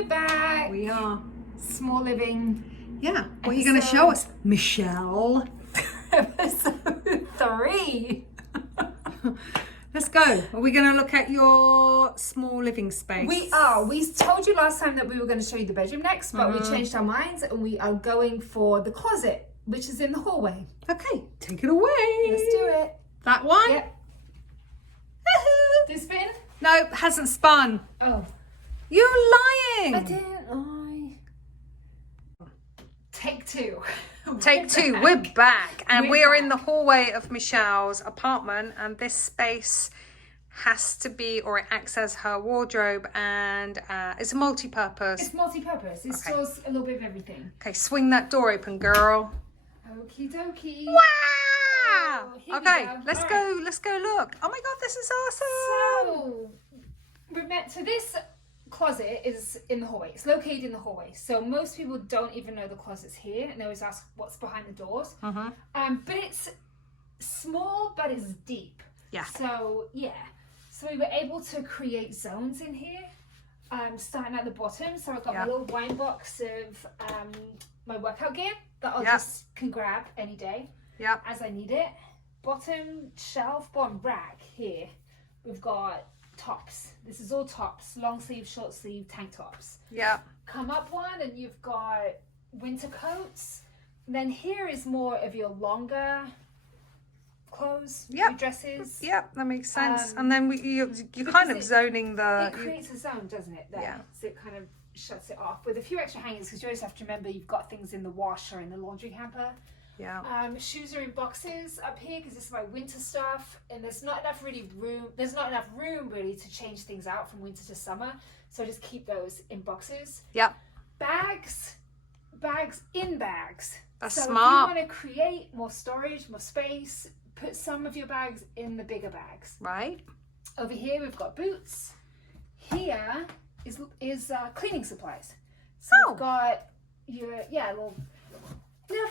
we're back. We are. Small living. Yeah. What are you going to show us, Michelle? Episode 3. Let's go. Are we going to look at your small living space? We are. We told you last time that we were going to show you the bedroom next, but we changed our minds and we are going for the closet, which is in the hallway. Okay, take it away. Let's do it. That one? Yep. Did it spin? No, hasn't spun. Oh. You're lying. I didn't. Take 2. Take 2. We're back, and We're we are back. in the hallway of Michelle's apartment, and this space has to be, or it acts as her wardrobe, and it's a multi-purpose. It's multi-purpose. It stores a little bit of everything. Okay, swing that door open, girl. Okie dokie. Wow! Here we Okay, go. let's All go. Let's go look. Oh my God, this is awesome. So this closet is in the hallway. It's located in the hallway. So most people don't even know the closet's here, and they always ask what's behind the doors. But it's small, but it's deep. Yeah. So yeah. So we were able to create zones in here. Starting at the bottom. So I've got my little wine box of my workout gear that I just can grab any day. Yep. As I need it. Bottom shelf, bottom rack here, we've got tops. This is all tops, long sleeve, short sleeve, tank tops. Yep. Come up one and you've got winter coats. And then here is more of your longer clothes, your dresses. Yep, that makes sense. And then you're kind of zoning the... It creates a zone, doesn't it? There. Yeah. So it kind of shuts it off with a few extra hangers, because you always have to remember you've got things in the wash or in the laundry hamper. Yeah. Shoes are in boxes up here because this is my winter stuff, and there's not enough room. There's not enough room really to change things out from winter to summer, so I just keep those in boxes. Yep. Bags in bags. That's so smart. if you want to create more storage, more space, put some of your bags in the bigger bags. Right. Over here we've got boots. Here is cleaning supplies. So we've got your little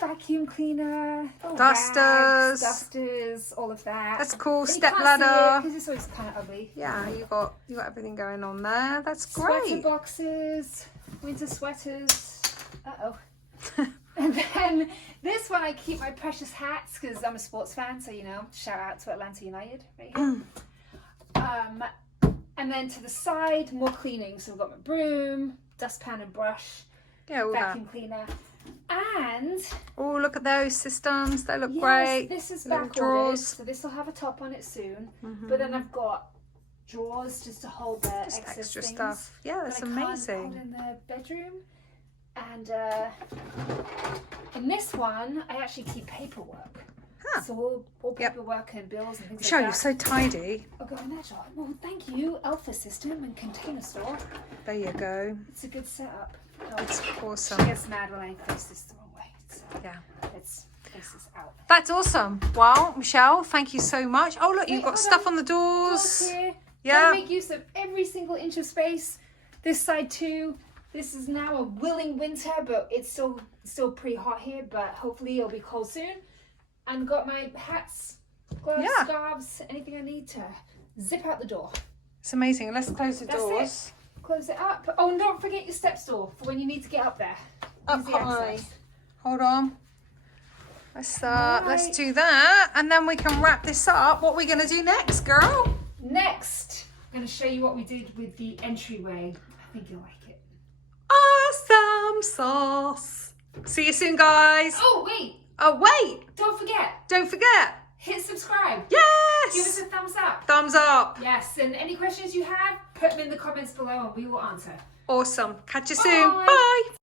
vacuum cleaner, dusters, all of that. That's cool. But Step ladder. because it's always kind of ugly. Yeah, you got everything going on there. That's Sweater great. boxes, winter sweaters. And then this one I keep my precious hats because I'm a sports fan. So shout out to Atlanta United right here. And then to the side, more cleaning. So we've got my broom, dustpan and brush, Yeah, all vacuum cleaner. And oh, look at those systems. They look great. This is Little back drawers. ordered, so this will have a top on it soon. But then I've got drawers just to hold the Just excess extra things stuff. Yeah, that's that I can't amazing. hold in the bedroom. And in this one, I actually keep paperwork. Huh. So all paperwork and bills and things Michelle, like you're that. so tidy. I'll go in there, John. Well, thank you, Alpha System and Container Store. There you go. It's a good setup. It's She awesome. gets mad when I face this the wrong way. So Yeah. let's face this out. That's awesome. Well, Michelle, thank you so much. Oh, look, you've Wait, got hold stuff on. on the doors. Doors here. Yeah. Gotta make use of every single inch of space. This side too. This is now a willing winter, but it's still pretty hot here. But hopefully it'll be cold soon. And got my hats, gloves, scarves, anything I need to zip out the door. It's amazing. Let's close the That's doors. Close it up. Oh, and don't forget your step stool for when you need to get up there. Up Easy high. access. Hold on. Let's Alright. do that, and then we can wrap this up. What are we gonna do next, girl? Next, I'm going to show you what we did with the entryway. I think you'll like it. Awesome sauce. See you soon, guys. Oh, wait. Oh, wait. Don't forget. Don't forget. Hit subscribe. Yes. Give us a thumbs up. Thumbs up. Yes, and any questions you have, put them in the comments below and we will answer. Awesome. Catch you soon. Bye. Bye.